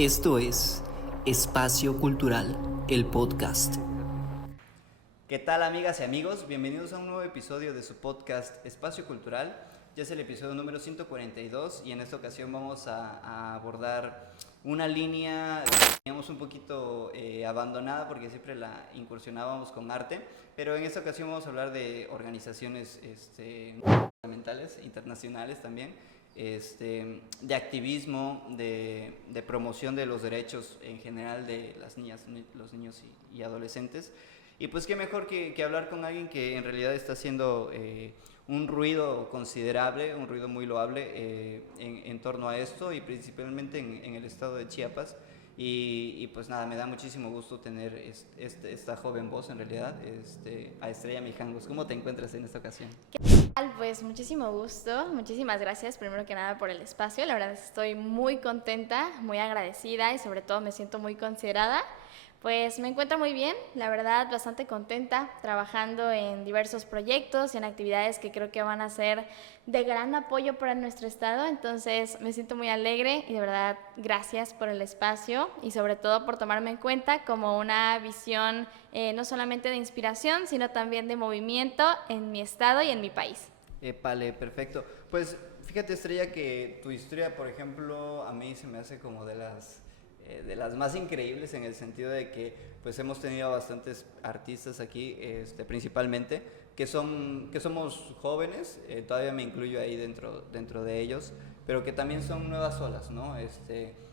Esto es Espacio Cultural, el podcast. ¿Qué tal, amigas y amigos? Bienvenidos a un nuevo episodio de su podcast Espacio Cultural. Ya es el episodio número 142 y en esta ocasión vamos a abordar una línea que teníamos un poquito abandonada porque siempre la incursionábamos con arte, pero en esta ocasión vamos a hablar de organizaciones gubernamentales, internacionales también, de activismo, de promoción de los derechos en general de las niñas, los niños y adolescentes. Y pues qué mejor que hablar con alguien que en realidad está haciendo un ruido considerable, un ruido muy loable en torno a esto y principalmente en el estado de Chiapas. Y pues nada, me da muchísimo gusto tener esta joven voz en realidad, a Estrella Mijangos. ¿Cómo te encuentras en esta ocasión? Pues muchísimo gusto, muchísimas gracias primero que nada por el espacio, la verdad estoy muy contenta, muy agradecida y sobre todo me siento muy considerada. Pues me encuentro muy bien, la verdad bastante contenta, trabajando en diversos proyectos y en actividades que creo que van a ser de gran apoyo para nuestro estado, entonces me siento muy alegre y de verdad gracias por el espacio y sobre todo por tomarme en cuenta como una visión no solamente de inspiración, sino también de movimiento en mi estado y en mi país. Vale, perfecto. Pues fíjate, Estrella, que tu historia, por ejemplo, a mí se me hace como de las más increíbles en el sentido de que pues hemos tenido bastantes artistas aquí, principalmente, que somos jóvenes, todavía me incluyo ahí dentro de ellos, pero que también son nuevas olas, ¿no?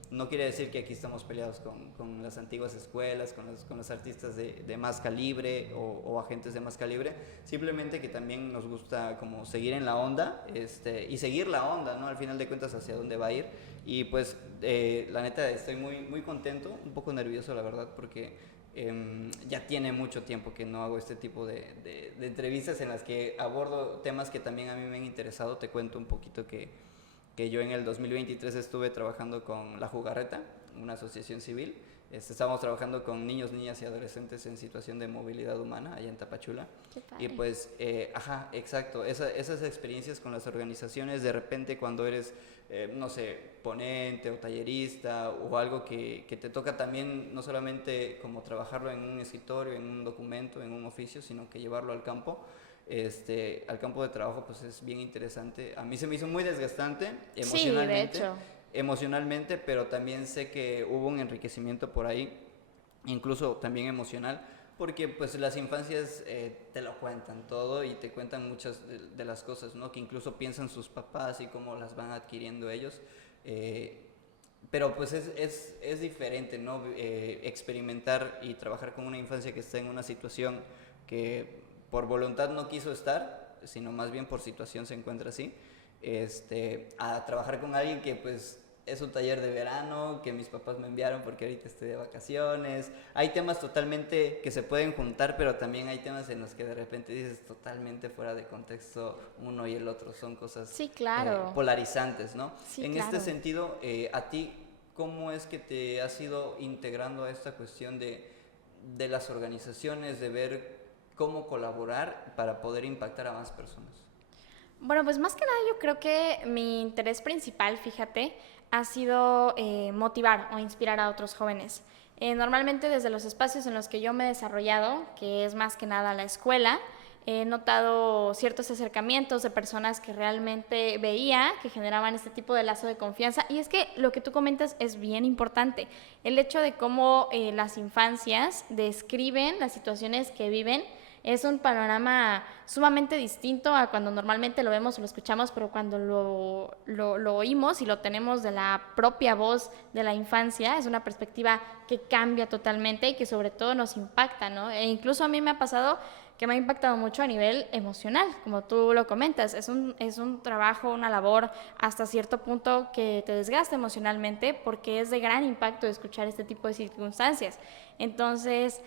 No quiere decir que aquí estamos peleados con las antiguas escuelas, con los artistas de más calibre o agentes de más calibre, simplemente que también nos gusta como seguir en la onda y seguir la onda, ¿no? Al final de cuentas hacia dónde va a ir. Y pues la neta estoy muy, muy contento, un poco nervioso la verdad, porque ya tiene mucho tiempo que no hago este tipo de entrevistas en las que abordo temas que también a mí me han interesado. Te cuento un poquito que yo en el 2023 estuve trabajando con La Jugarreta, una asociación civil. Estábamos trabajando con niños, niñas y adolescentes en situación de movilidad humana allá en Tapachula. Qué padre. Y pues, exacto, esas experiencias con las organizaciones, de repente cuando eres, no sé, ponente o tallerista o algo que te toca también no solamente como trabajarlo en un escritorio, en un documento, en un oficio, sino que llevarlo al campo de trabajo, pues es bien interesante. A mí se me hizo muy desgastante emocionalmente, Sí, de hecho. emocionalmente, pero también sé que hubo un enriquecimiento por ahí, incluso también emocional, porque pues las infancias te lo cuentan todo y te cuentan muchas de las cosas, ¿no? Que incluso piensan sus papás y cómo las van adquiriendo ellos. Pero pues es diferente, ¿no? Experimentar y trabajar con una infancia que está en una situación que por voluntad no quiso estar, sino más bien por situación se encuentra así, a trabajar con alguien que pues es un taller de verano, que mis papás me enviaron porque ahorita estoy de vacaciones. Hay temas totalmente que se pueden juntar, pero también hay temas en los que de repente dices totalmente fuera de contexto uno y el otro, son cosas Sí, claro. polarizantes, ¿no? Sí, En claro. este sentido, a ti, ¿cómo es que te has ido integrando a esta cuestión de las organizaciones, de ver cómo colaborar para poder impactar a más personas? Bueno, pues más que nada yo creo que mi interés principal, fíjate, ha sido motivar o inspirar a otros jóvenes. Normalmente desde los espacios en los que yo me he desarrollado, que es más que nada la escuela, he notado ciertos acercamientos de personas que realmente veía que generaban este tipo de lazo de confianza. Y es que lo que tú comentas es bien importante. El hecho de cómo las infancias describen las situaciones que viven es un panorama sumamente distinto a cuando normalmente lo vemos o lo escuchamos, pero cuando lo oímos y lo tenemos de la propia voz de la infancia, es una perspectiva que cambia totalmente y que sobre todo nos impacta, ¿no? E incluso a mí me ha pasado que me ha impactado mucho a nivel emocional, como tú lo comentas. Es un trabajo, una labor hasta cierto punto que te desgasta emocionalmente porque es de gran impacto escuchar este tipo de circunstancias. Entonces,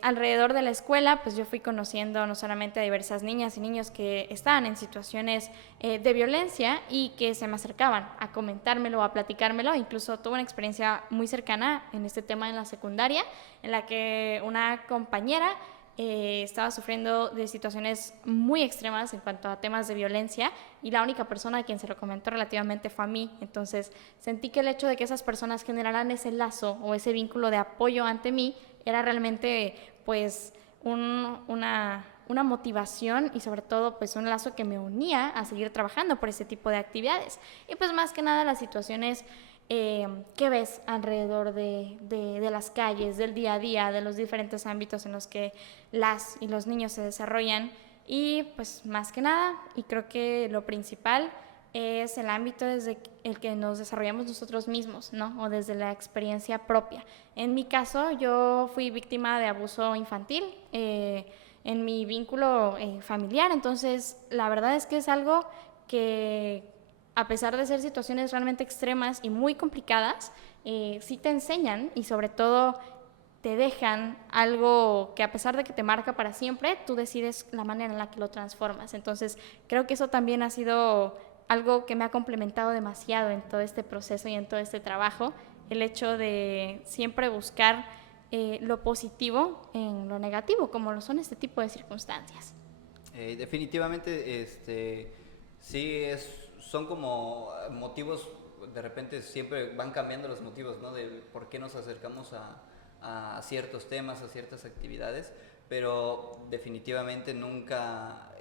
alrededor de la escuela, pues yo fui conociendo no solamente a diversas niñas y niños que estaban en situaciones de violencia y que se me acercaban a comentármelo, a platicármelo. Incluso tuve una experiencia muy cercana en este tema en la secundaria, en la que una compañera estaba sufriendo de situaciones muy extremas en cuanto a temas de violencia y la única persona a quien se lo comentó relativamente fue a mí. Entonces sentí que el hecho de que esas personas generaran ese lazo o ese vínculo de apoyo ante mí era realmente pues una motivación y sobre todo pues un lazo que me unía a seguir trabajando por ese tipo de actividades. Y pues más que nada las situaciones que ves alrededor de las calles, del día a día, de los diferentes ámbitos en los que las y los niños se desarrollan. Y pues más que nada, y creo que lo principal es el ámbito desde el que nos desarrollamos nosotros mismos, ¿no? O desde la experiencia propia. En mi caso, yo fui víctima de abuso infantil en mi vínculo familiar, entonces la verdad es que es algo que, a pesar de ser situaciones realmente extremas y muy complicadas, sí te enseñan y sobre todo te dejan algo que, a pesar de que te marca para siempre, tú decides la manera en la que lo transformas. Entonces creo que eso también ha sido algo que me ha complementado demasiado en todo este proceso y en todo este trabajo, el hecho de siempre buscar lo positivo en lo negativo, como lo son este tipo de circunstancias. Definitivamente, sí, son como motivos, de repente siempre van cambiando los motivos, ¿no? De por qué nos acercamos a ciertos temas, a ciertas actividades, pero definitivamente nunca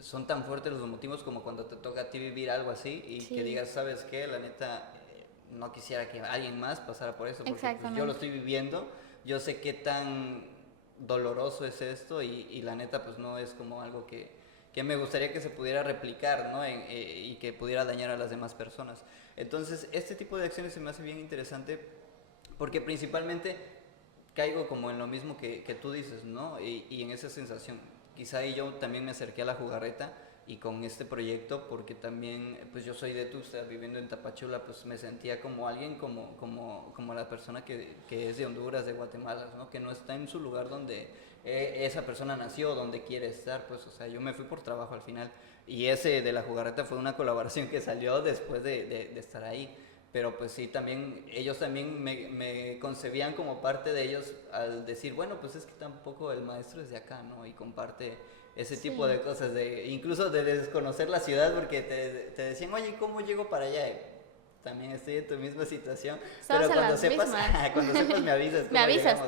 son tan fuertes los motivos como cuando te toca a ti vivir algo así y Sí. que digas, ¿sabes qué? La neta, no quisiera que alguien más pasara por eso, porque pues, yo lo estoy viviendo, yo sé qué tan doloroso es esto y la neta pues no es como algo que me gustaría que se pudiera replicar, ¿no? Y que pudiera dañar a las demás personas. Entonces, este tipo de acciones se me hace bien interesante porque principalmente caigo como en lo mismo que tú dices, ¿no? Y en esa sensación. Quizá yo también me acerqué a la jugarreta y con este proyecto, porque también, pues yo soy de Tuxtla, viviendo en Tapachula, pues me sentía como alguien, como la persona que es de Honduras, de Guatemala, ¿no? Que no está en su lugar donde esa persona nació, donde quiere estar, pues, o sea, yo me fui por trabajo al final. Y ese de la jugarreta fue una colaboración que salió después de estar ahí. Pero pues sí, también ellos también me concebían como parte de ellos al decir, bueno, pues es que tampoco el maestro es de acá, ¿no? Y comparte ese tipo de cosas, incluso de desconocer la ciudad, porque te decían, oye, ¿cómo llego para allá? También estoy en tu misma situación, Estamos pero cuando sepas, cuando sepas me avisas. Me avisas,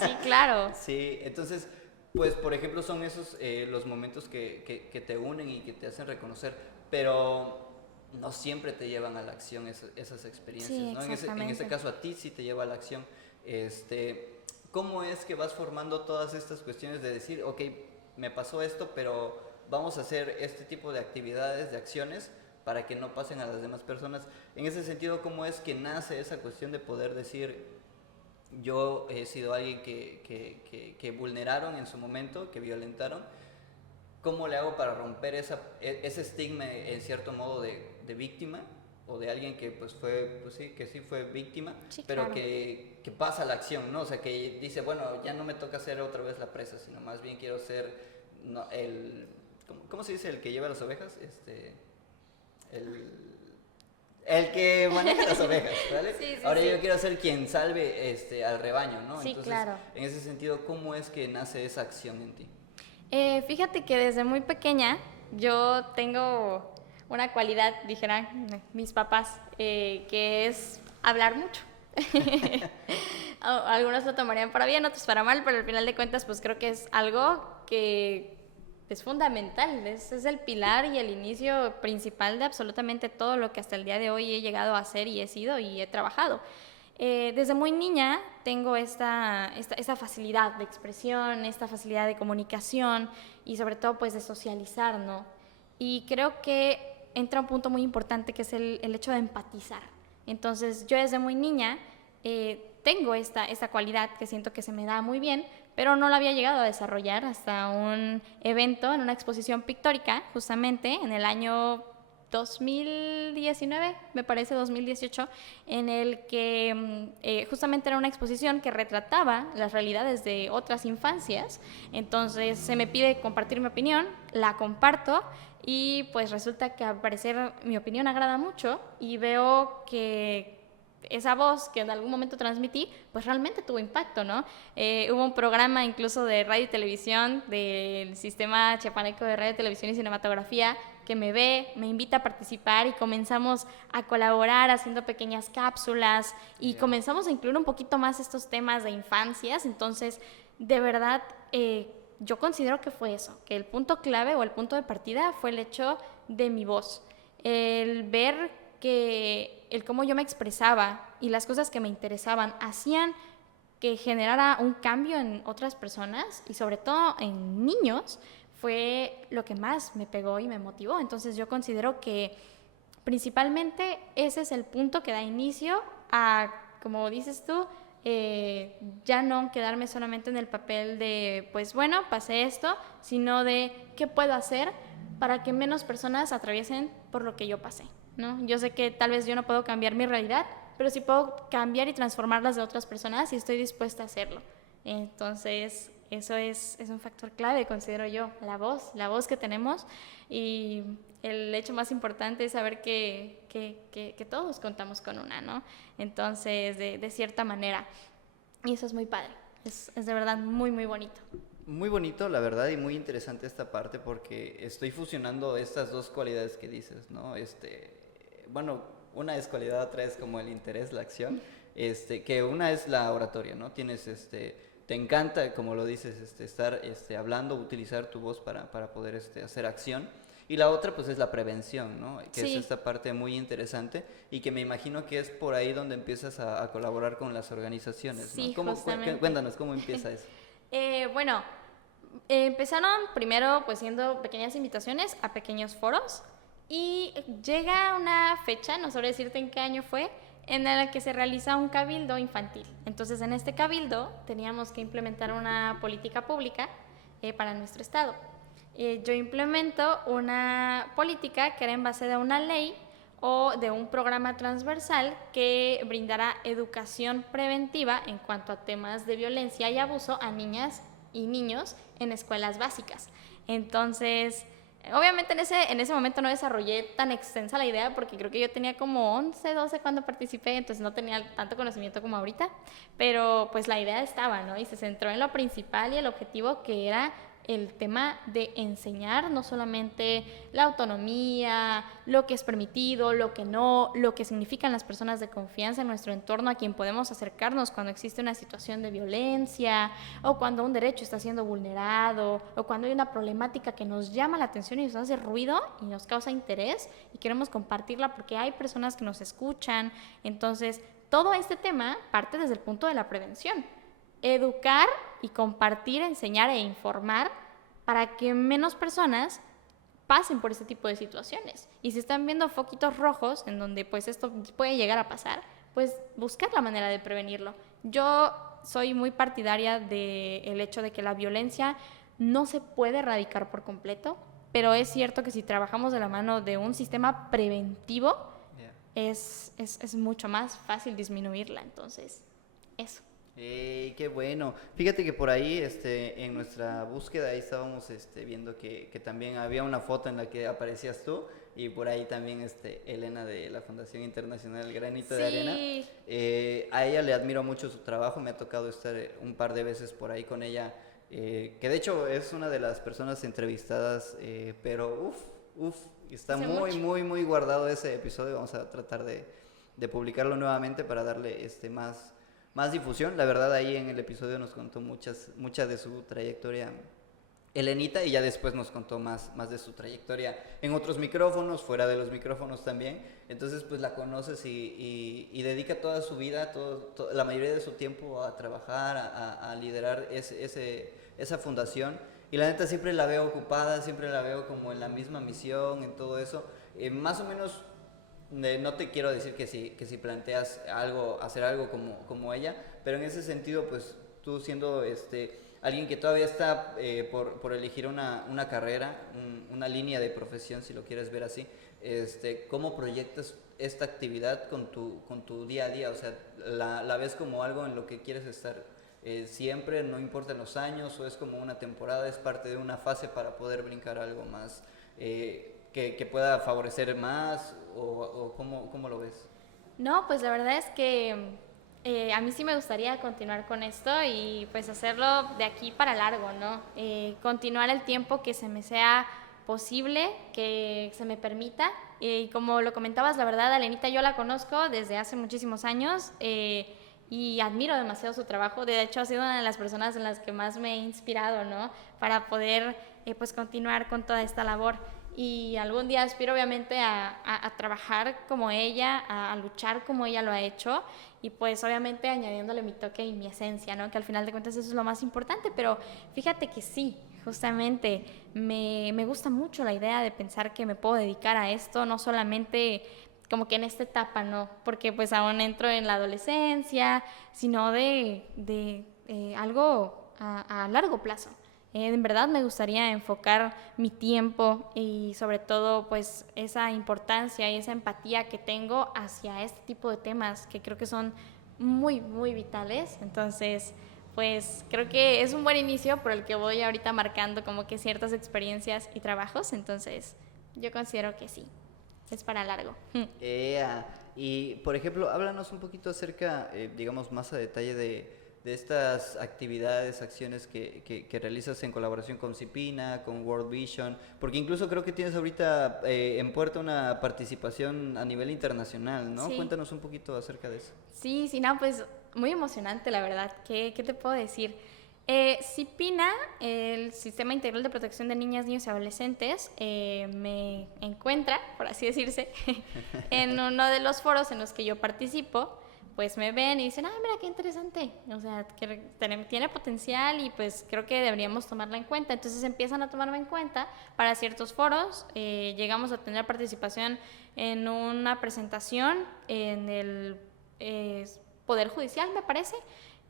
sí, claro. Sí, entonces, pues por ejemplo son esos los momentos que te unen y que te hacen reconocer, pero no siempre te llevan a la acción esas experiencias, Sí, ¿no? En ese caso a ti sí te lleva a la acción. ¿Cómo es que vas formando todas estas cuestiones de decir, ok, me pasó esto, pero vamos a hacer este tipo de actividades, de acciones, para que no pasen a las demás personas? En ese sentido, ¿cómo es que nace esa cuestión de poder decir, yo he sido alguien que vulneraron en su momento, que violentaron? ¿Cómo le hago para romper ese estigma en cierto modo de víctima o de alguien que pues sí fue víctima, Sí, pero claro. que pasa a la acción, ¿no? O sea, que dice, bueno, ya no me toca ser otra vez la presa, sino más bien quiero ser no, ¿cómo se dice el que lleva las ovejas? El que maneja las ovejas, ¿vale? Sí, sí, Ahora sí. yo quiero ser quien salve al rebaño, ¿no? Sí, Entonces, claro. en ese sentido, ¿cómo es que nace esa acción en ti? Fíjate que desde muy pequeña yo tengo una cualidad, dijeran mis papás, que es hablar mucho. Algunos lo tomarían para bien, otros para mal, pero al final de cuentas pues creo que es algo que es fundamental, es el pilar y el inicio principal de absolutamente todo lo que hasta el día de hoy he llegado a hacer y he sido y he trabajado. Desde muy niña tengo esta facilidad de expresión, esta facilidad de comunicación y sobre todo pues de socializar, ¿no? Y creo que entra un punto muy importante que es el hecho de empatizar. Entonces yo desde muy niña tengo esta cualidad que siento que se me da muy bien, pero no la había llegado a desarrollar hasta un evento en una exposición pictórica, justamente en el año 2019, me parece 2018, en el que justamente era una exposición que retrataba las realidades de otras infancias. Entonces se me pide compartir mi opinión, la comparto y pues resulta que al parecer mi opinión agrada mucho y veo que esa voz que en algún momento transmití, pues realmente tuvo impacto, ¿no? Hubo un programa incluso de radio y televisión del Sistema Chiapaneco de Radio, Televisión y Cinematografía que me ve, me invita a participar y comenzamos a colaborar haciendo pequeñas cápsulas y comenzamos a incluir un poquito más estos temas de infancias. Entonces, de verdad, yo considero que fue eso, que el punto clave o el punto de partida fue el hecho de mi voz. El ver que el cómo yo me expresaba y las cosas que me interesaban hacían que generara un cambio en otras personas y sobre todo en niños, fue lo que más me pegó y me motivó. Entonces yo considero que principalmente ese es el punto que da inicio a, como dices tú, ya no quedarme solamente en el papel de, pues bueno, pasé esto, sino de qué puedo hacer para que menos personas atraviesen por lo que yo pasé, ¿no? Yo sé que tal vez yo no puedo cambiar mi realidad, pero sí puedo cambiar y transformar las de otras personas y estoy dispuesta a hacerlo. Entonces, eso es un factor clave, considero yo, la voz que tenemos, y el hecho más importante es saber que todos contamos con una, ¿no? Entonces, de cierta manera, y eso es muy padre, es de verdad muy, muy bonito. Muy bonito, la verdad, y muy interesante esta parte porque estoy fusionando estas dos cualidades que dices, ¿no? Bueno, una es cualidad, otra es como el interés, la acción, que una es la oratoria, ¿no? Tienes, te encanta, como lo dices, estar hablando, utilizar tu voz para poder hacer acción. Y la otra, pues, es la prevención, ¿no? Que Sí. es esta parte muy interesante y que me imagino que es por ahí donde empiezas a colaborar con las organizaciones, ¿no? Sí, justamente. Cuéntanos, ¿cómo empieza eso? Bueno, empezaron primero pues siendo pequeñas invitaciones a pequeños foros y llega una fecha, no sabré decirte en qué año fue, en la que se realiza un cabildo infantil. Entonces en este cabildo teníamos que implementar una política pública para nuestro estado. Yo implemento una política que era en base de una ley o de un programa transversal que brindará educación preventiva en cuanto a temas de violencia y abuso a niñas y niños en escuelas básicas. Entonces, obviamente en ese momento no desarrollé tan extensa la idea porque creo que yo tenía como 11, 12 cuando participé, entonces no tenía tanto conocimiento como ahorita, pero pues la idea estaba, ¿no? Y se centró en lo principal y el objetivo, que era el tema de enseñar no solamente la autonomía, lo que es permitido, lo que no, lo que significan las personas de confianza en nuestro entorno a quien podemos acercarnos cuando existe una situación de violencia o cuando un derecho está siendo vulnerado o cuando hay una problemática que nos llama la atención y nos hace ruido y nos causa interés y queremos compartirla porque hay personas que nos escuchan. Entonces, todo este tema parte desde el punto de la prevención. Educar y compartir, enseñar e informar para que menos personas pasen por este tipo de situaciones. Y si están viendo foquitos rojos en donde pues esto puede llegar a pasar, pues buscar la manera de prevenirlo. Yo soy muy partidaria del hecho de que la violencia no se puede erradicar por completo, pero es cierto que si trabajamos de la mano de un sistema preventivo, es mucho más fácil disminuirla. Entonces, eso. Qué bueno. Fíjate que por ahí, en nuestra búsqueda ahí estábamos viendo que también había una foto en la que aparecías tú y por ahí también Elena de la Fundación Internacional Granito de Arena. A ella le admiro mucho su trabajo, me ha tocado estar un par de veces por ahí con ella, que de hecho es una de las personas entrevistadas, pero está muy guardado ese episodio. Vamos a tratar de publicarlo nuevamente para darle más difusión. La verdad, ahí en el episodio nos contó muchas de su trayectoria Elenita, y ya después nos contó más de su trayectoria en otros micrófonos, fuera de los micrófonos también. Entonces pues la conoces y dedica toda su vida, la mayoría de su tiempo a trabajar, a liderar esa fundación, y la neta siempre la veo ocupada, siempre la veo como en la misma misión, en todo eso. Más o menos, no te quiero decir que si planteas hacer algo como ella, pero en ese sentido, pues tú siendo alguien que todavía está por elegir una carrera, una línea de profesión, si lo quieres ver así, ¿cómo proyectas esta actividad con tu día a día? O sea, ¿la ves como algo en lo que quieres estar siempre, no importa los años, o es como una temporada, es parte de una fase para poder brincar algo más que pueda favorecer más, o cómo lo ves? No, pues la verdad es que a mí sí me gustaría continuar con esto y pues hacerlo de aquí para largo, ¿no? Continuar el tiempo que se me sea posible, que se me permita. Y como lo comentabas, la verdad, Alenita yo la conozco desde hace muchísimos años y admiro demasiado su trabajo. De hecho, ha sido una de las personas en las que más me he inspirado, ¿no? Para poder pues continuar con toda esta labor. Y algún día aspiro obviamente a trabajar como ella, a luchar como ella lo ha hecho y pues obviamente añadiéndole mi toque y mi esencia, ¿no? Que al final de cuentas eso es lo más importante, pero fíjate que sí, justamente me gusta mucho la idea de pensar que me puedo dedicar a esto, no solamente como que en esta etapa, ¿no? Porque pues aún entro en la adolescencia, sino de algo a largo plazo. En verdad me gustaría enfocar mi tiempo y sobre todo pues esa importancia y esa empatía que tengo hacia este tipo de temas que creo que son muy, muy vitales. Entonces, pues creo que es un buen inicio por el que voy ahorita marcando como que ciertas experiencias y trabajos. Entonces, yo considero que sí, es para largo. Y, por ejemplo, háblanos un poquito acerca, digamos, más a detalle de estas actividades, acciones que realizas en colaboración con Cipina, con World Vision, porque incluso creo que tienes ahorita en puerta una participación a nivel internacional, ¿no? Sí. Cuéntanos un poquito acerca de eso. Sí, sí, no, pues muy emocionante, la verdad. ¿Qué te puedo decir? Cipina, el Sistema Integral de Protección de Niñas, Niños y Adolescentes, me encuentra, por así decirse, en uno de los foros en los que yo participo. Pues me ven y dicen, mira qué interesante, o sea, que tiene potencial y pues creo que deberíamos tomarla en cuenta. Entonces empiezan a tomarme en cuenta para ciertos foros. Llegamos a tener participación en una presentación en el Poder Judicial, me parece,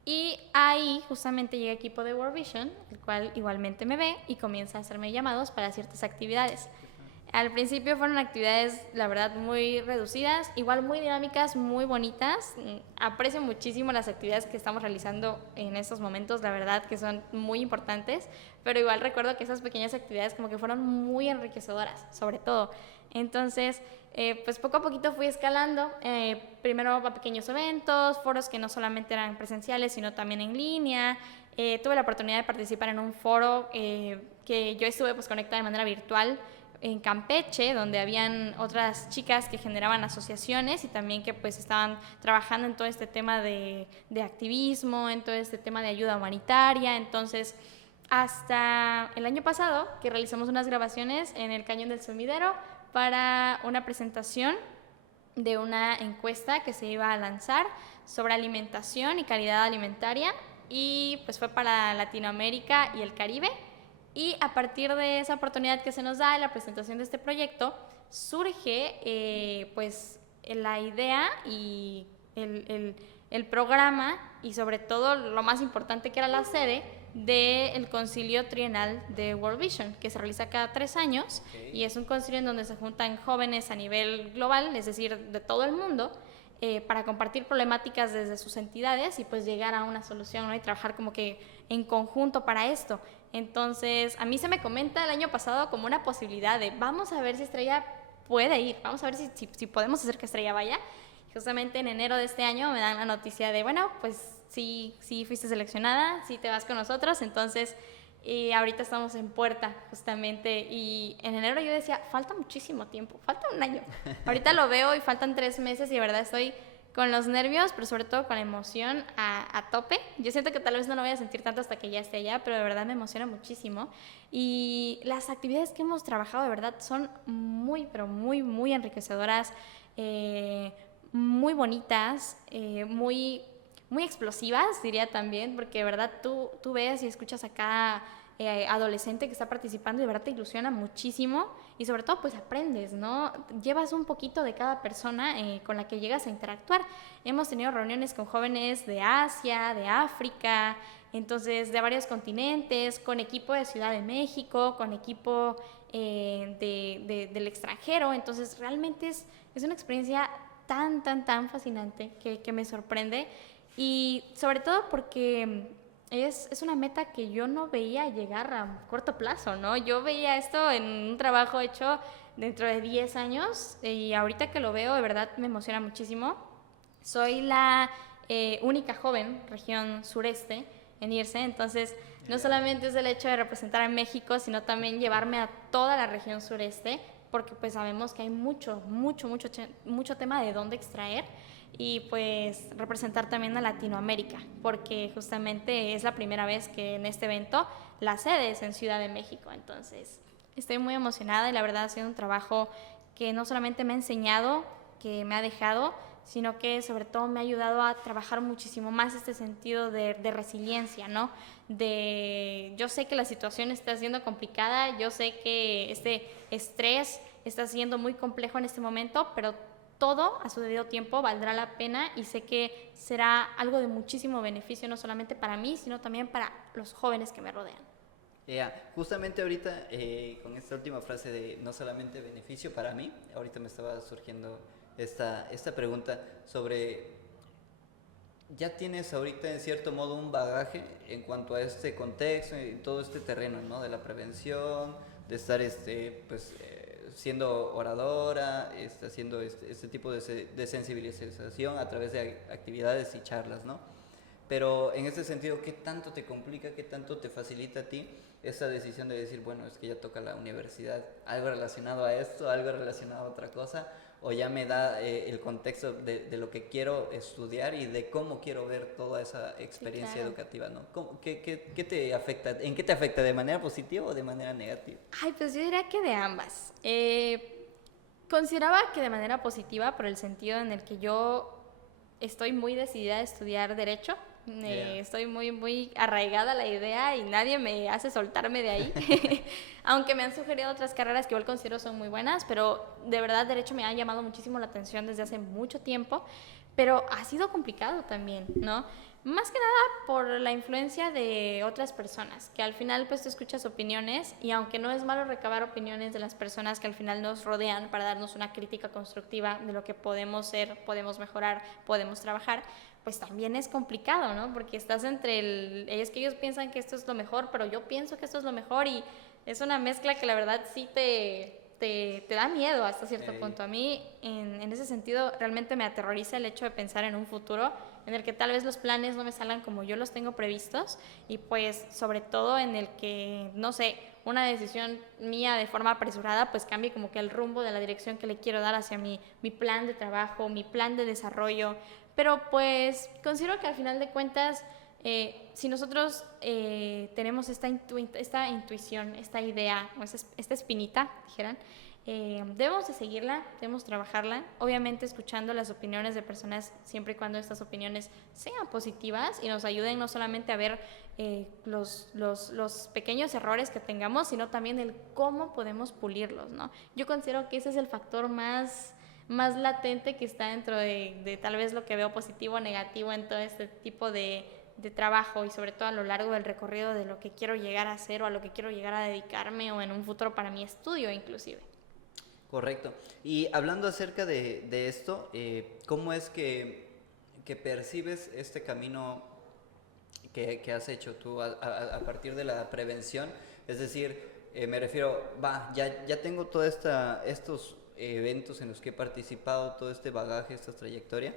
y ahí justamente llega equipo de World Vision, el cual igualmente me ve y comienza a hacerme llamados para ciertas actividades. Al principio fueron actividades, la verdad, muy reducidas, igual muy dinámicas, muy bonitas. Aprecio muchísimo las actividades que estamos realizando en estos momentos, la verdad, que son muy importantes, pero igual recuerdo que esas pequeñas actividades como que fueron muy enriquecedoras, sobre todo. Entonces, pues poco a poquito fui escalando, primero a pequeños eventos, foros que no solamente eran presenciales, sino también en línea. Tuve la oportunidad de participar en un foro que yo estuve pues conectada de manera virtual, en Campeche, donde habían otras chicas que generaban asociaciones y también que pues estaban trabajando en todo este tema de activismo, en todo este tema de ayuda humanitaria. Entonces, hasta el año pasado que realizamos unas grabaciones en el Cañón del Sumidero para una presentación de una encuesta que se iba a lanzar sobre alimentación y calidad alimentaria y pues fue para Latinoamérica y el Caribe. Y a partir de esa oportunidad que se nos da en la presentación de este proyecto, surge pues la idea y el programa y sobre todo lo más importante que era la sede del concilio trienal de World Vision, que se realiza cada 3 años. Y es un concilio en donde se juntan jóvenes a nivel global, es decir, de todo el mundo, para compartir problemáticas desde sus entidades y pues llegar a una solución, ¿no? Y trabajar como que en conjunto para esto. Entonces, a mí se me comenta el año pasado como una posibilidad de vamos a ver si Estrella puede ir, vamos a ver si podemos hacer que Estrella vaya. Justamente en enero de este año me dan la noticia de, bueno, pues sí fuiste seleccionada, sí te vas con nosotros. Entonces, ahorita estamos en puerta justamente y en enero yo decía, falta muchísimo tiempo, falta un año. Ahorita lo veo y faltan 3 meses y de verdad estoy con los nervios, pero sobre todo con la emoción a tope. Yo siento que tal vez no lo voy a sentir tanto hasta que ya esté allá, pero de verdad me emociona muchísimo. Y las actividades que hemos trabajado de verdad son muy, pero muy, muy enriquecedoras, muy bonitas, muy, muy explosivas, diría también, porque de verdad tú ves y escuchas a cada adolescente que está participando y de verdad te ilusiona muchísimo y sobre todo pues aprendes, ¿no? Llevas un poquito de cada persona con la que llegas a interactuar. Hemos tenido reuniones con jóvenes de Asia, de África, entonces de varios continentes, con equipo de Ciudad de México, con equipo del extranjero. Entonces realmente es una experiencia tan fascinante que me sorprende y sobre todo porque es una meta que yo no veía llegar a corto plazo, ¿no? Yo veía esto en un trabajo hecho dentro de 10 años y ahorita que lo veo de verdad me emociona muchísimo Soy la única joven región sureste en irse, entonces no solamente es el hecho de representar a México, sino también llevarme a toda la región sureste, porque pues sabemos que hay mucho tema de dónde extraer y pues representar también a Latinoamérica, porque justamente es la primera vez que en este evento la sede es en Ciudad de México, entonces estoy muy emocionada y la verdad ha sido un trabajo que no solamente me ha enseñado, que me ha dejado, sino que sobre todo me ha ayudado a trabajar muchísimo más este sentido de resiliencia, ¿no? Yo sé que la situación está siendo complicada, yo sé que este estrés está siendo muy complejo en este momento, pero todo a su debido tiempo valdrá la pena y sé que será algo de muchísimo beneficio, no solamente para mí, sino también para los jóvenes que me rodean. Justamente ahorita con esta última frase de no solamente beneficio para mí, ahorita me estaba surgiendo esta pregunta sobre, ya tienes ahorita en cierto modo un bagaje en cuanto a este contexto y todo este terreno, ¿no? De la prevención, de estar siendo oradora, haciendo este tipo de sensibilización a través de actividades y charlas, ¿no? Pero en ese sentido, ¿qué tanto te complica, qué tanto te facilita a ti esa decisión de decir, bueno, es que ya toca la universidad, algo relacionado a esto, algo relacionado a otra cosa, o ya me da el contexto de lo que quiero estudiar y de cómo quiero ver toda esa experiencia, sí, claro, educativa, ¿no? ¿Qué te afecta? ¿En qué te afecta? ¿De manera positiva o de manera negativa? Ay, pues yo diría que de ambas. Consideraba que de manera positiva por el sentido en el que yo estoy muy decidida a estudiar Derecho. Estoy muy arraigada a la idea y nadie me hace soltarme de ahí. Aunque me han sugerido otras carreras que igual considero son muy buenas, pero de verdad Derecho me ha llamado muchísimo la atención desde hace mucho tiempo, pero ha sido complicado también, ¿no? Más que nada por la influencia de otras personas, que al final pues tú escuchas opiniones y aunque no es malo recabar opiniones de las personas que al final nos rodean para darnos una crítica constructiva de lo que podemos ser, podemos mejorar, podemos trabajar, pues también es complicado, ¿no? Porque estás entre es que ellos piensan que esto es lo mejor, pero yo pienso que esto es lo mejor y es una mezcla que la verdad sí te da miedo hasta cierto punto. A mí, en ese sentido, realmente me aterroriza el hecho de pensar en un futuro en el que tal vez los planes no me salgan como yo los tengo previstos y pues sobre todo en el que, no sé, una decisión mía de forma apresurada pues cambie como que el rumbo de la dirección que le quiero dar hacia mi plan de trabajo, mi plan de desarrollo. Pero pues considero que al final de cuentas, si nosotros tenemos esta intuición, esta idea, o esta espinita, dijeran, debemos de seguirla, debemos trabajarla, obviamente escuchando las opiniones de personas siempre y cuando estas opiniones sean positivas y nos ayuden no solamente a ver los pequeños errores que tengamos, sino también el cómo podemos pulirlos, ¿no? Yo considero que ese es el factor más latente que está dentro de tal vez lo que veo positivo o negativo en todo este tipo de trabajo y sobre todo a lo largo del recorrido de lo que quiero llegar a hacer o a lo que quiero llegar a dedicarme o en un futuro para mi estudio inclusive. Correcto. Y hablando acerca de esto, ¿cómo es que percibes este camino que has hecho tú a partir de la prevención? Es decir, me refiero, ya tengo todos estos eventos en los que he participado, todo este bagaje, esta trayectoria,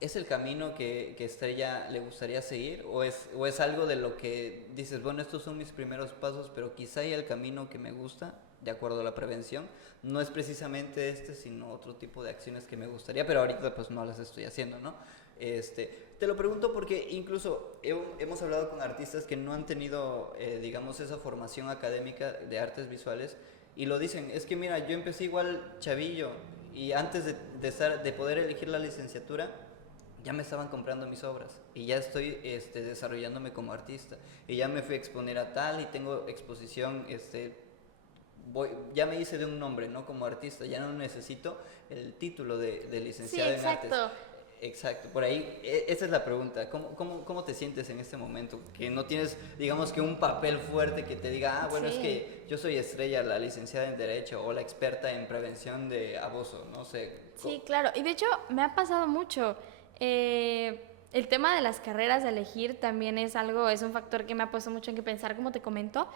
¿es el camino que Estrella le gustaría seguir o es algo de lo que dices, bueno, estos son mis primeros pasos, pero quizá hay el camino que me gusta, de acuerdo a la prevención, no es precisamente sino otro tipo de acciones que me gustaría, pero ahorita pues no las estoy haciendo, ¿no? Te lo pregunto porque incluso hemos hablado con artistas que no han tenido, digamos, esa formación académica de artes visuales y lo dicen, es que mira, yo empecé igual chavillo y antes de poder elegir la licenciatura, ya me estaban comprando mis obras y ya estoy desarrollándome como artista y ya me fui a exponer a tal y tengo exposición, ya me hice de un nombre, ¿no? Como artista, ya no necesito el título de licenciado en artes. Exacto, por ahí, esa es la pregunta, ¿cómo te sientes en este momento? Que no tienes, digamos que un papel fuerte que te diga, bueno, sí, es que yo soy Estrella, la licenciada en Derecho o la experta en prevención de abuso, no sé. Sí, claro, y de hecho me ha pasado mucho. El tema de las carreras de elegir también es un factor que me ha puesto mucho en que pensar, como te comento,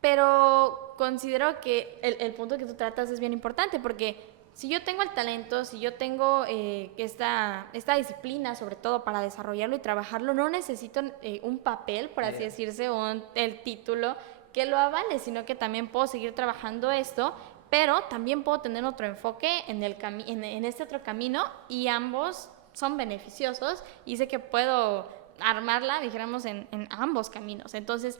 pero considero que el punto que tú tratas es bien importante porque si yo tengo el talento, si yo tengo esta disciplina, sobre todo para desarrollarlo y trabajarlo, no necesito un papel, por así decirse, o el título que lo avale, sino que también puedo seguir trabajando esto, pero también puedo tener otro enfoque en este otro camino, y ambos son beneficiosos, y sé que puedo armarla, dijéramos, en ambos caminos. Entonces,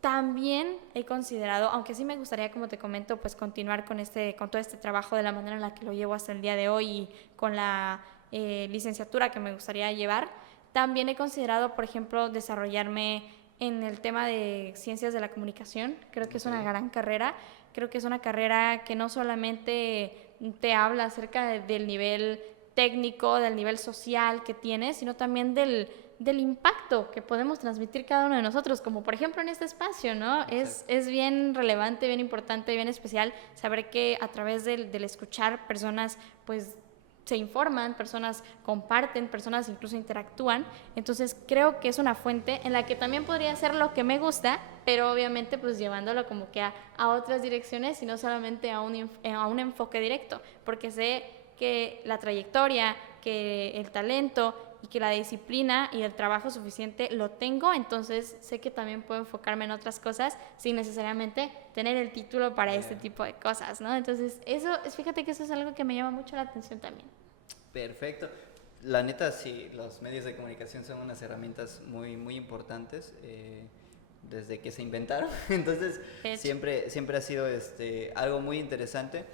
también he considerado, aunque sí me gustaría, como te comento, pues continuar con todo este trabajo de la manera en la que lo llevo hasta el día de hoy, y con la licenciatura que me gustaría llevar, también he considerado, por ejemplo, desarrollarme en el tema de ciencias de la comunicación. Creo que es una gran carrera. Creo que es una carrera que no solamente te habla acerca del nivel técnico, del nivel social que tienes, sino también del impacto que podemos transmitir cada uno de nosotros, como por ejemplo en este espacio, ¿no? Es bien relevante, bien importante, bien especial saber que a través del escuchar, personas pues se informan, personas comparten, personas incluso interactúan. Entonces creo que es una fuente en la que también podría ser lo que me gusta, pero obviamente pues llevándolo como que a otras direcciones y no solamente a un enfoque directo, porque sé que la trayectoria, que el talento y que la disciplina y el trabajo suficiente lo tengo, entonces sé que también puedo enfocarme en otras cosas sin necesariamente tener el título para este tipo de cosas, ¿no? Entonces, fíjate que eso es algo que me llama mucho la atención también. Perfecto. La neta, sí, los medios de comunicación son unas herramientas muy, muy importantes desde que se inventaron. Entonces, siempre ha sido algo muy interesante.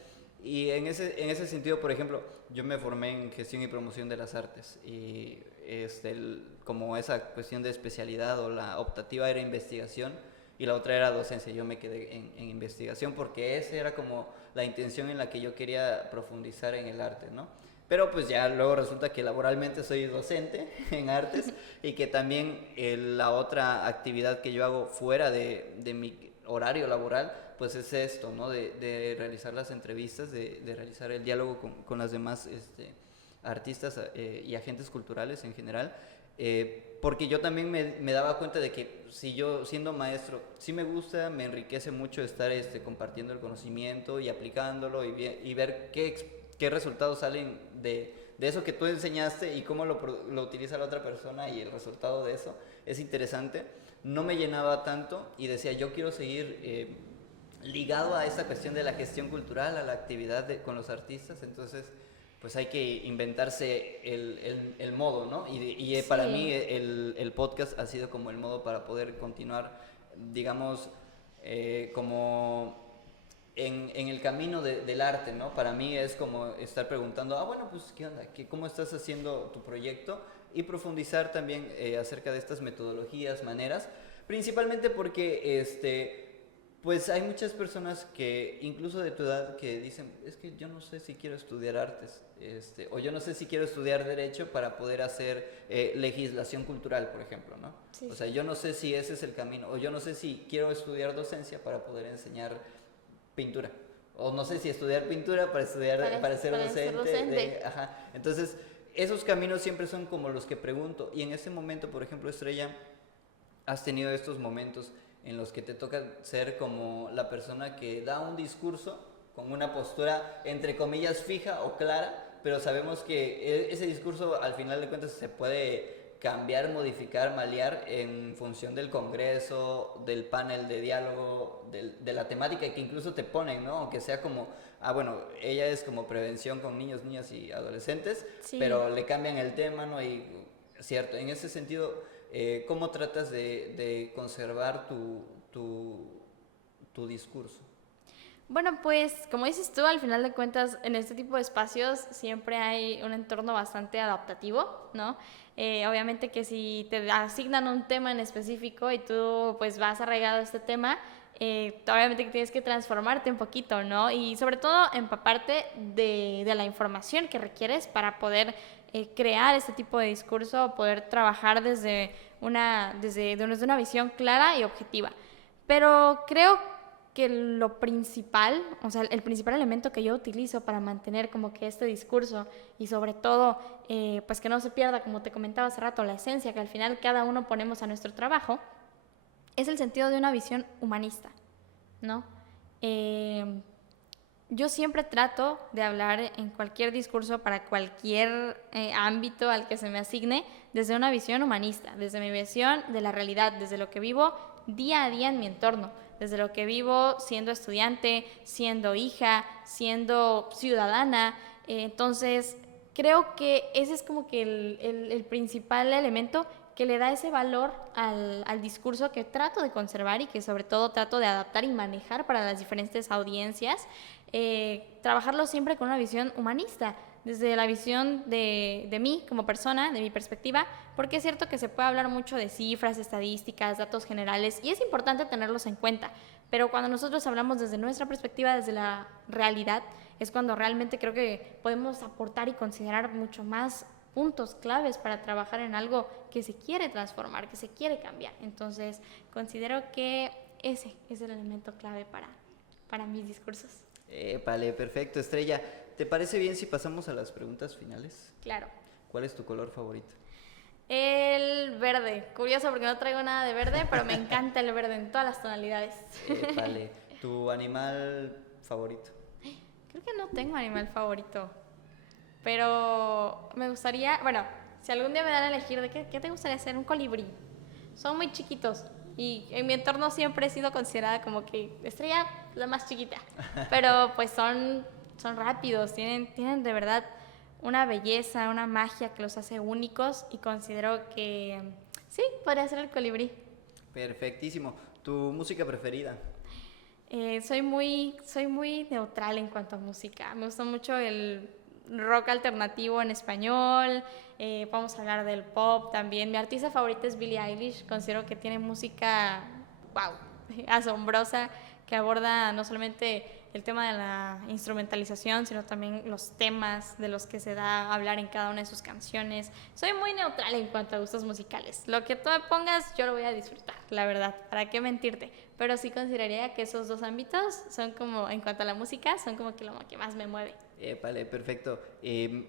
Y en ese sentido, por ejemplo, yo me formé en gestión y promoción de las artes, y como esa cuestión de especialidad o la optativa era investigación y la otra era docencia. Yo me quedé en investigación porque esa era como la intención en la que yo quería profundizar en el arte, ¿no? Pero pues ya luego resulta que laboralmente soy docente en artes y que también la otra actividad que yo hago fuera de mi horario laboral, pues es esto, ¿no? De realizar las entrevistas, de realizar el diálogo con las demás artistas y agentes culturales en general, porque yo también me daba cuenta de que si yo siendo maestro, sí me gusta, me enriquece mucho estar compartiendo el conocimiento y aplicándolo y ver qué resultados salen de eso que tú enseñaste y cómo lo utiliza la otra persona, y el resultado de eso es interesante. No me llenaba tanto y decía, yo quiero seguir ligado a esta cuestión de la gestión cultural, a la actividad con los artistas. Entonces pues hay que inventarse el modo, ¿no? Y para mí el podcast ha sido como el modo para poder continuar, digamos, como en el camino del arte, ¿no? Para mí es como estar preguntando, bueno, pues, ¿qué onda? ¿Cómo estás haciendo tu proyecto? Y profundizar también acerca de estas metodologías, maneras, principalmente porque, pues hay muchas personas que, incluso de tu edad, que dicen, es que yo no sé si quiero estudiar artes, o yo no sé si quiero estudiar derecho para poder hacer legislación cultural, por ejemplo, ¿no? Sí, o sea, yo no sé si ese es el camino, o yo no sé si quiero estudiar docencia para poder enseñar pintura, o no sé si estudiar pintura para ser docente. Ajá. Entonces, esos caminos siempre son como los que pregunto, y en ese momento, por ejemplo, Estrella, has tenido estos momentos en los que te toca ser como la persona que da un discurso con una postura entre comillas fija o clara, pero sabemos que ese discurso al final de cuentas se puede cambiar, modificar, malear en función del congreso, del panel de diálogo, de la temática que incluso te ponen, ¿no? Aunque sea como, bueno, ella es como prevención con niños, niñas y adolescentes, sí, pero le cambian el tema, ¿no? Y cierto, en ese sentido, ¿cómo tratas de conservar tu discurso? Bueno, pues como dices tú, al final de cuentas en este tipo de espacios siempre hay un entorno bastante adaptativo, ¿no? Obviamente que si te asignan un tema en específico y tú pues vas arraigado a este tema, obviamente que tienes que transformarte un poquito, ¿no? Y sobre todo empaparte de la información que requieres para poder crear este tipo de discurso, poder trabajar desde una visión clara y objetiva. Pero creo que lo principal, o sea, el principal elemento que yo utilizo para mantener como que este discurso y sobre todo, pues que no se pierda, como te comentaba hace rato, la esencia que al final cada uno ponemos a nuestro trabajo, es el sentido de una visión humanista, ¿no? yo siempre trato de hablar en cualquier discurso para cualquier ámbito al que se me asigne desde una visión humanista, desde mi visión de la realidad, desde lo que vivo día a día en mi entorno, desde lo que vivo siendo estudiante, siendo hija, siendo ciudadana. Entonces, creo que ese es como que el principal elemento que le da ese valor al discurso que trato de conservar y que sobre todo trato de adaptar y manejar para las diferentes audiencias, trabajarlo siempre con una visión humanista, desde la visión de mí como persona, de mi perspectiva, porque es cierto que se puede hablar mucho de cifras, estadísticas, datos generales, y es importante tenerlos en cuenta, pero cuando nosotros hablamos desde nuestra perspectiva, desde la realidad, es cuando realmente creo que podemos aportar y considerar mucho más puntos claves para trabajar en algo que se quiere transformar, que se quiere cambiar. Entonces, considero que ese es el elemento clave para mis discursos. Vale, perfecto, Estrella. ¿Te parece bien si pasamos a las preguntas finales? Claro. ¿Cuál es tu color favorito? El verde. Curioso porque no traigo nada de verde, pero me encanta el verde en todas las tonalidades. Vale. ¿Tu animal favorito? Creo que no tengo animal favorito. Pero me gustaría, bueno, si algún día me dan a elegir de qué te gustaría ser, un colibrí. Son muy chiquitos y en mi entorno siempre he sido considerada como que Estrella la más chiquita. Pero pues son rápidos, tienen de verdad una belleza, una magia que los hace únicos y considero que sí, podría ser el colibrí. Perfectísimo. ¿Tu música preferida? Soy muy neutral en cuanto a música. Me gusta mucho el rock alternativo en español, vamos a hablar del pop también. Mi artista favorita es Billie Eilish, considero que tiene música, wow, asombrosa, que aborda no solamente el tema de la instrumentalización, sino también los temas de los que se da a hablar en cada una de sus canciones. Soy muy neutral en cuanto a gustos musicales. Lo que tú me pongas, yo lo voy a disfrutar, la verdad, ¿para qué mentirte? Pero sí consideraría que esos dos ámbitos son como, en cuanto a la música, son como que lo que más me mueve. Vale, perfecto.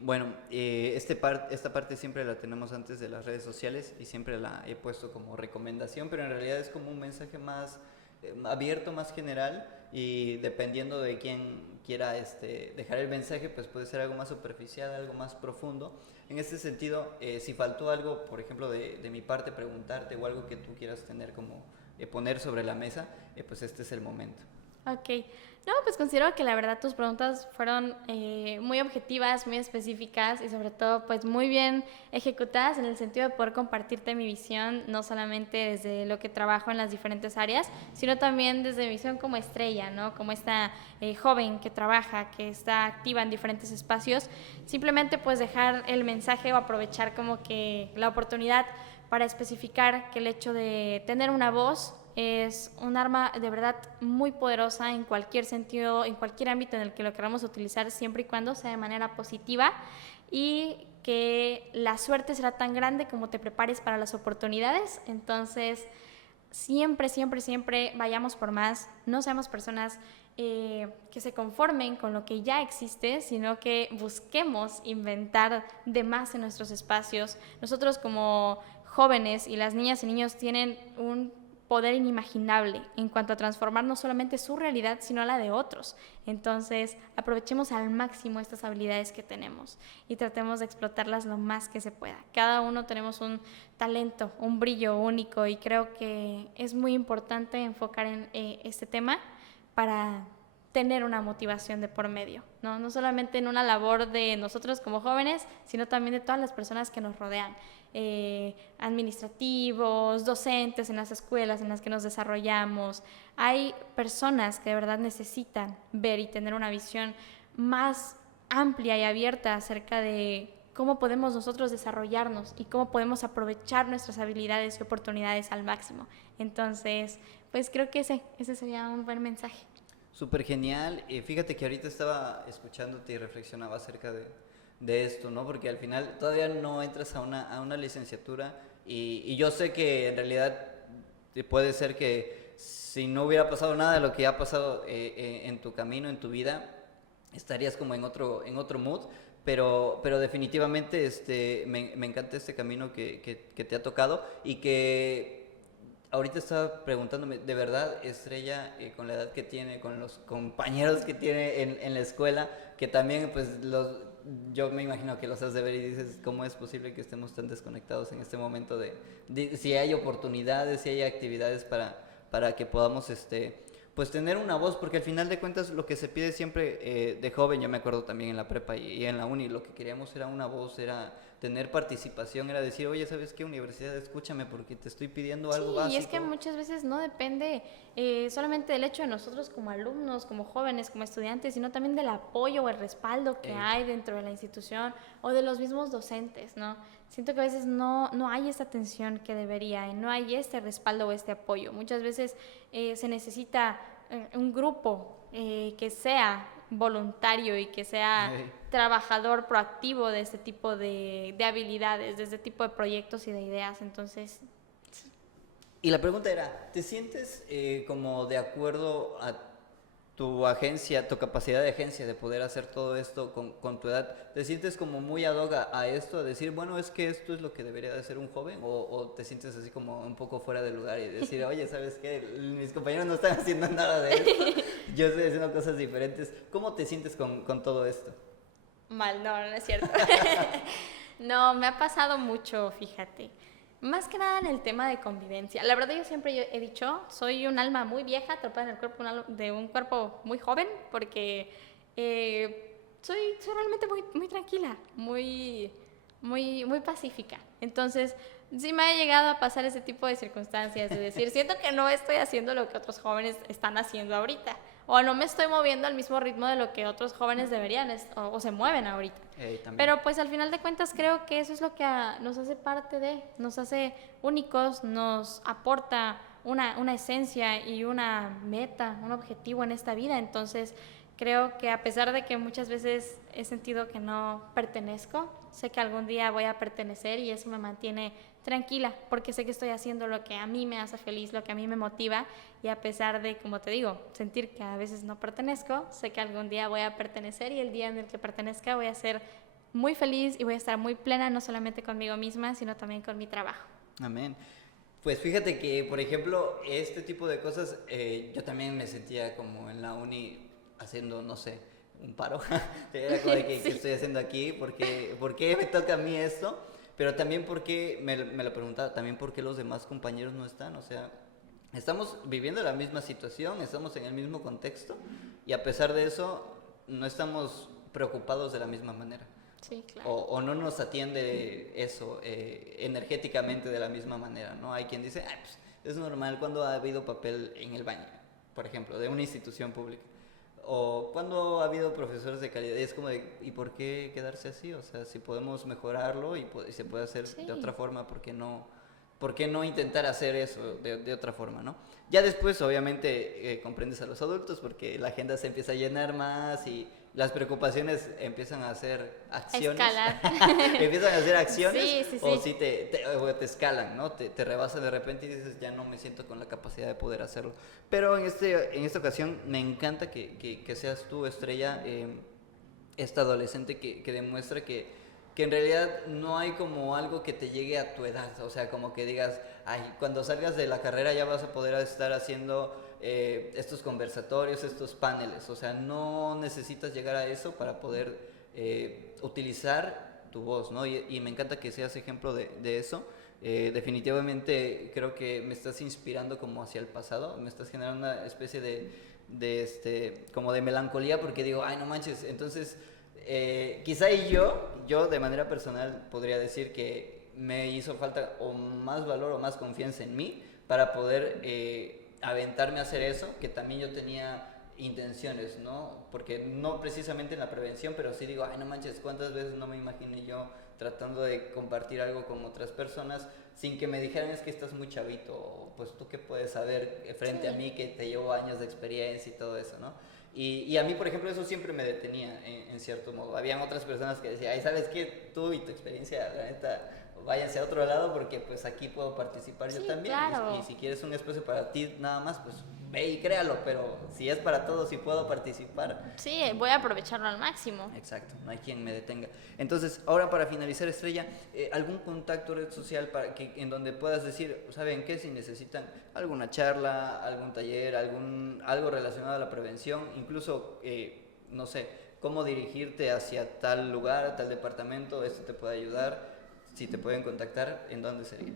Bueno, esta parte siempre la tenemos antes de las redes sociales y siempre la he puesto como recomendación, pero en realidad es como un mensaje más abierto, más general, y dependiendo de quién quiera dejar el mensaje, pues puede ser algo más superficial, algo más profundo. En este sentido, si faltó algo, por ejemplo, de mi parte, preguntarte o algo que tú quieras tener como poner sobre la mesa, pues este es el momento. Ok. No, pues considero que la verdad tus preguntas fueron muy objetivas, muy específicas y sobre todo pues muy bien ejecutadas en el sentido de poder compartirte mi visión, no solamente desde lo que trabajo en las diferentes áreas, sino también desde mi visión como Estrella, ¿no? Como esta joven que trabaja, que está activa en diferentes espacios. Simplemente pues dejar el mensaje o aprovechar como que la oportunidad para especificar que el hecho de tener una voz es un arma de verdad muy poderosa en cualquier sentido, en cualquier ámbito en el que lo queramos utilizar, siempre y cuando sea de manera positiva, y que la suerte será tan grande como te prepares para las oportunidades. Entonces, siempre, siempre, siempre vayamos por más, no seamos personas que se conformen con lo que ya existe, sino que busquemos inventar de más en nuestros espacios. Nosotros como jóvenes y las niñas y niños tienen un poder inimaginable en cuanto a transformar no solamente su realidad, sino la de otros. Entonces, aprovechemos al máximo estas habilidades que tenemos y tratemos de explotarlas lo más que se pueda. Cada uno tenemos un talento, un brillo único, y creo que es muy importante enfocar en este tema para tener una motivación de por medio, ¿no? No solamente en una labor de nosotros como jóvenes, sino también de todas las personas que nos rodean. Administrativos, docentes en las escuelas en las que nos desarrollamos. Hay personas que de verdad necesitan ver y tener una visión más amplia y abierta acerca de cómo podemos nosotros desarrollarnos y cómo podemos aprovechar nuestras habilidades y oportunidades al máximo. Entonces, pues creo que ese sería un buen mensaje. Súper genial. Fíjate que ahorita estaba escuchándote y reflexionaba acerca de esto, ¿no? Porque al final todavía no entras a una licenciatura y yo sé que en realidad puede ser que si no hubiera pasado nada de lo que ha pasado en tu camino, en tu vida, estarías como en otro mood, pero definitivamente me encanta este camino que te ha tocado y que ahorita estaba preguntándome, de verdad, Estrella, con la edad que tiene, con los compañeros que tiene en la escuela, que también, pues, yo me imagino que los has de ver y dices, ¿cómo es posible que estemos tan desconectados en este momento de si hay oportunidades, si hay actividades para que podamos, pues, tener una voz? Porque al final de cuentas lo que se pide siempre de joven, yo me acuerdo también en la prepa y en la uni, lo que queríamos era una voz, era tener participación, era decir, oye, ¿sabes qué, universidad? Escúchame porque te estoy pidiendo algo básico. Sí, y es que muchas veces no depende solamente del hecho de nosotros como alumnos, como jóvenes, como estudiantes, sino también del apoyo o el respaldo que hay dentro de la institución o de los mismos docentes, ¿no? Siento que a veces no hay esta atención que debería y no hay este respaldo o este apoyo. Muchas veces se necesita un grupo que sea voluntario y que sea trabajador proactivo de este tipo de habilidades, de este tipo de proyectos y de ideas. Entonces, Y la pregunta era, ¿te sientes como de acuerdo a tu agencia, tu capacidad de agencia de poder hacer todo esto con tu edad? ¿Te sientes como muy ad hoc a esto, a decir, bueno, es que esto es lo que debería de hacer un joven? ¿O te sientes así como un poco fuera de lugar y decir, oye, ¿sabes qué? Mis compañeros no están haciendo nada de esto, yo estoy haciendo cosas diferentes. ¿Cómo te sientes con todo esto? mal, no es cierto. No, me ha pasado mucho, fíjate. Más que nada en el tema de convivencia. La verdad yo siempre he dicho, soy un alma muy vieja, atrapada en el cuerpo de un cuerpo muy joven, porque soy realmente muy tranquila, muy pacífica. Entonces, sí me ha llegado a pasar ese tipo de circunstancias, de decir, siento que no estoy haciendo lo que otros jóvenes están haciendo ahorita, o no me estoy moviendo al mismo ritmo de lo que otros jóvenes deberían, o se mueven ahorita. Pero pues al final de cuentas creo que eso es lo que nos hace nos hace únicos, nos aporta una esencia y una meta, un objetivo en esta vida. Entonces creo que a pesar de que muchas veces he sentido que no pertenezco, sé que algún día voy a pertenecer y eso me mantiene tranquila, porque sé que estoy haciendo lo que a mí me hace feliz, lo que a mí me motiva, y a pesar de, como te digo, sentir que a veces no pertenezco, sé que algún día voy a pertenecer y el día en el que pertenezca voy a ser muy feliz y voy a estar muy plena, no solamente conmigo misma, sino también con mi trabajo. Amén. Pues fíjate que, por ejemplo, este tipo de cosas, yo también me sentía como en la uni haciendo, no sé, un paro. Era como de que, Sí. ¿qué estoy haciendo aquí? ¿Por qué me toca a mí esto? Pero también porque, me lo preguntaba, también porque los demás compañeros no están. O sea, estamos viviendo la misma situación, estamos en el mismo contexto y a pesar de eso no estamos preocupados de la misma manera. Sí, claro. O no nos atiende eso energéticamente de la misma manera, ¿no? Hay quien dice, "Ay, pues, es normal cuando ha habido papel en el baño, por ejemplo, de una institución pública. O cuando ha habido profesores de calidad, y es como de, ¿y por qué quedarse así? O sea, si podemos mejorarlo y se puede hacer Sí. de otra forma, ¿por qué no intentar hacer eso de otra forma, ¿no? Ya después, obviamente, comprendes a los adultos porque la agenda se empieza a llenar más y las preocupaciones empiezan a hacer acciones. Escalar. Empiezan a hacer acciones Sí. o si o te escalan, ¿no? Te rebasan de repente y dices, ya no me siento con la capacidad de poder hacerlo. Pero en esta ocasión me encanta que seas tú, Estrella, esta adolescente que demuestra que en realidad no hay como algo que te llegue a tu edad, o sea, como que digas, ay, cuando salgas de la carrera ya vas a poder estar haciendo estos conversatorios, estos paneles, o sea, no necesitas llegar a eso para poder utilizar tu voz, ¿no? Y me encanta que seas ejemplo de eso. Definitivamente creo que me estás inspirando como hacia el pasado, me estás generando una especie como de melancolía porque digo, ay, no manches, entonces quizá yo de manera personal podría decir que me hizo falta o más valor o más confianza en mí para poder aventarme a hacer eso, que también yo tenía intenciones, ¿no? Porque no precisamente en la prevención, pero sí digo, ay, no manches, ¿cuántas veces no me imaginé yo tratando de compartir algo con otras personas sin que me dijeran es que estás muy chavito, o pues tú qué puedes saber frente a mí que te llevo años de experiencia y todo eso, ¿no? Y a mí, por ejemplo, eso siempre me detenía en cierto modo. Habían otras personas que decían, ay, ¿sabes qué? Tú y tu experiencia, la neta, váyanse a otro lado porque pues aquí puedo participar yo Sí, también. claro. Y si quieres un espacio para ti nada más, pues ve y créalo, pero si es para todos y puedo participar. Sí, voy a aprovecharlo al máximo. Exacto, no hay quien me detenga. Entonces, ahora para finalizar, Estrella, ¿algún contacto, red social para en donde puedas decir, ¿saben qué? Si necesitan alguna charla, algún taller, algo relacionado a la prevención, incluso, no sé, cómo dirigirte hacia tal lugar, tal departamento, esto te puede ayudar. Si te pueden contactar, ¿en dónde sería?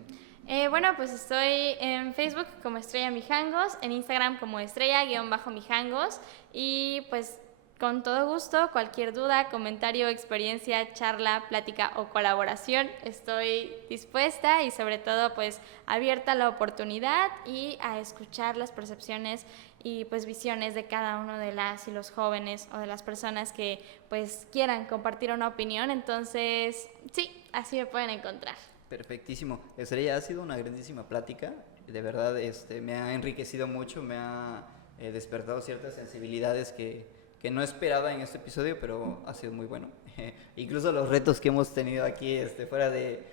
Bueno, pues estoy en Facebook como Estrella Mijangos, en Instagram como Estrella-Mijangos y pues con todo gusto, cualquier duda, comentario, experiencia, charla, plática o colaboración, estoy dispuesta y sobre todo pues abierta a la oportunidad y a escuchar las percepciones y pues visiones de cada uno de las y los jóvenes o de las personas que pues quieran compartir una opinión. Entonces, sí, así me pueden encontrar. Perfectísimo. Estrella, ha sido una grandísima plática. De verdad, me ha enriquecido mucho, me ha despertado ciertas sensibilidades que no esperaba en este episodio, pero ha sido muy bueno. Incluso los retos que hemos tenido aquí fuera de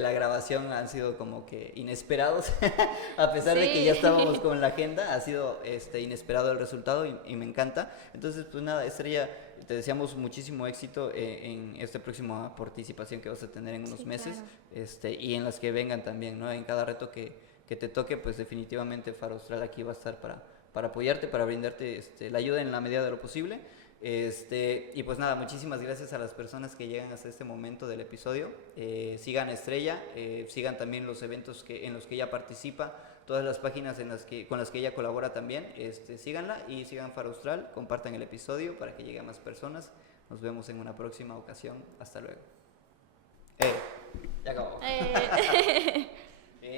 la grabación han sido como que inesperados. A pesar de que ya estábamos con la agenda, ha sido inesperado el resultado y me encanta. Entonces, pues nada, Estrella, te deseamos muchísimo éxito en esta próxima participación que vas a tener en unos meses, claro. Y en las que vengan también, ¿no? En cada reto que te toque, pues definitivamente Faro Austral aquí va a estar para apoyarte, para brindarte la ayuda en la medida de lo posible. Y pues nada, muchísimas gracias a las personas que llegan hasta este momento del episodio. Sigan a Estrella, sigan también los eventos en los que ella participa, todas las páginas con las que ella colabora también. Síganla y sigan Faro Austral, compartan el episodio para que llegue a más personas. Nos vemos en una próxima ocasión. Hasta luego. Ya acabó.